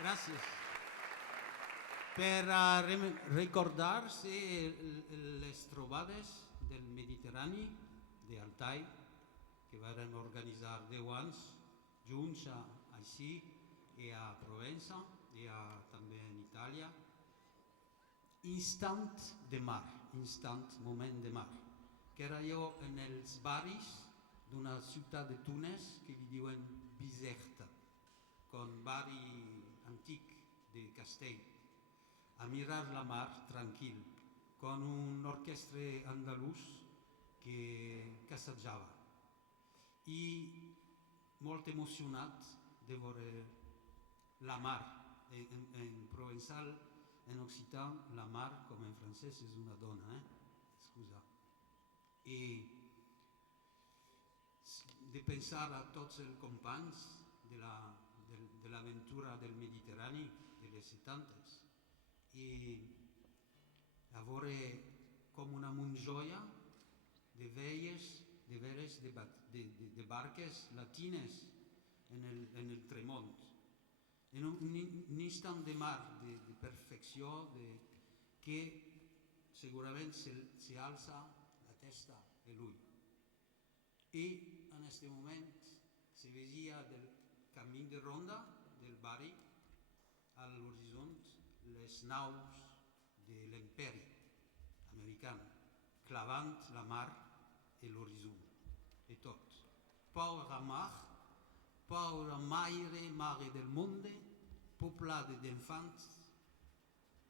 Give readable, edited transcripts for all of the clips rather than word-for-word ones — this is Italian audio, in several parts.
Grazie. Per ricordarsi le trovades del Mediterraneo, di Altai, che verranno organizzate 10 anni, junts així e a Provença e també en Itàlia. Instant de mar, instant moment de mar, que era allò en els barris d'una ciutat de Tunes que li diuen Bizerta, con barri antic de castell, a mirar la mar tranquil, con un orchestre andalús que assaggiava i molt emozionat de veure la mar. En provençal, en occitan, la mar, com en francès, és una dona, scusa. I de pensar a tots els companys de l'aventura del Mediterrani de les 70 i a veure com una monjoia de velles, de barques latines en el Tremont, en un instant de mar, de perfecció, que segurament se alça la testa e l'ull. I en aquest moment se veia del camí de ronda del barri a l'horitzont les naus de l'imperi americà clavant la mar e l'horitzont e tot. Paura mar, paura mare del monde, poblada d'infants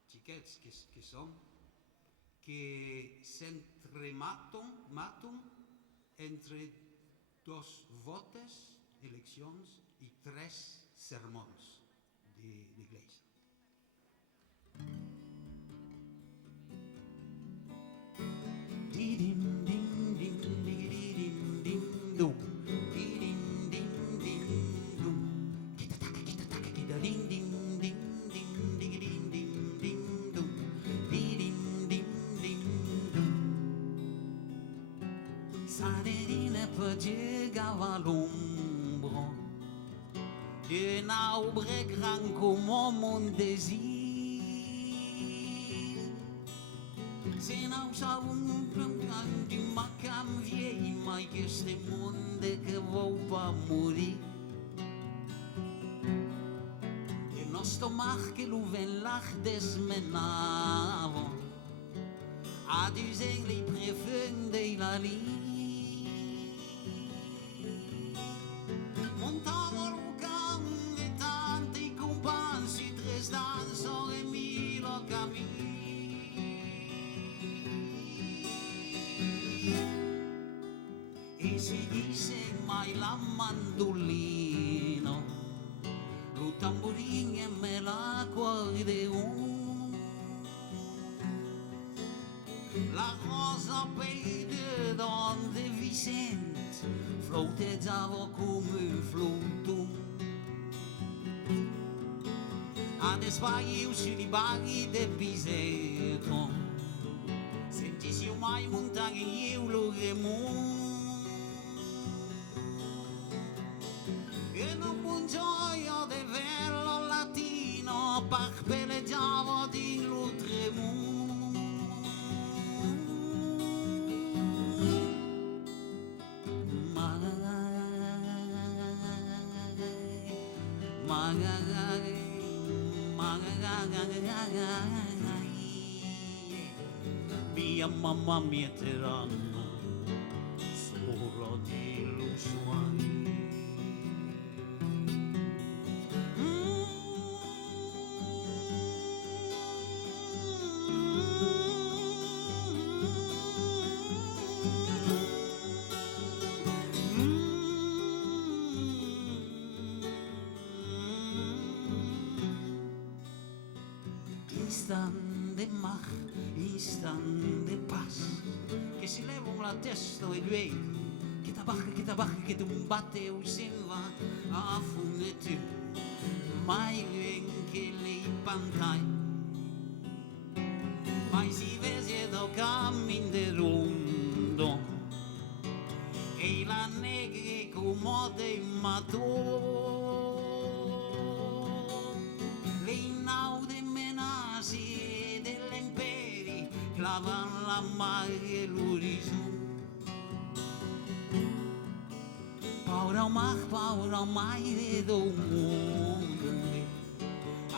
xiquets que som, que s'entrematen entre 2 votes, eleccions i 3 sermons de l'Església. Di-dim, dim, dim, di-di-dim, dim, dum. Di-dim, dim, dim, dum. Kita-taka, kita-taka, kita-dim, dim, dim, dim, di-di-dim, dim, dim, dum. Di-dim, dim, dim, dum. Salerina pagava l'ombra d'un arbre grand comme mon désir. Se non sapevo di ma canviei mai questo mondo che vuoi morire. Il nostro mar che lo venlach desmenava a due les préfets de la ligne. Montavo il can e tanti compagni, 3 danze e 1000 cammini. E si dice mai la mandolino, lo tamburino e me l'accordeon, la rosa peide donde Vicente flauteggiava come un flauton. Adesso io sui baghi del Bisetto, sentissi mai montare io lo remon. E non buongiorno del velo latino, per peleggiavo di lo tremon. Mia mamma mia tiranno solo di illusioni. Instant de mar, instant de paz, che si levano la testa e vedi che tabacca, che tu batte o se va a fune tu, mai che le pantai, mai si vede do cammin de rondo, e la negre comode matò. davant la mar e l'horitzó. Paura o mare do mundo,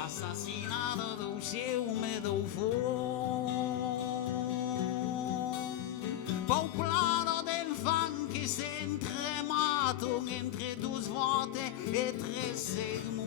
assassinado do ciúme do fogo, poblado del fan que se entrematam entre 2 volte e 3 sermões.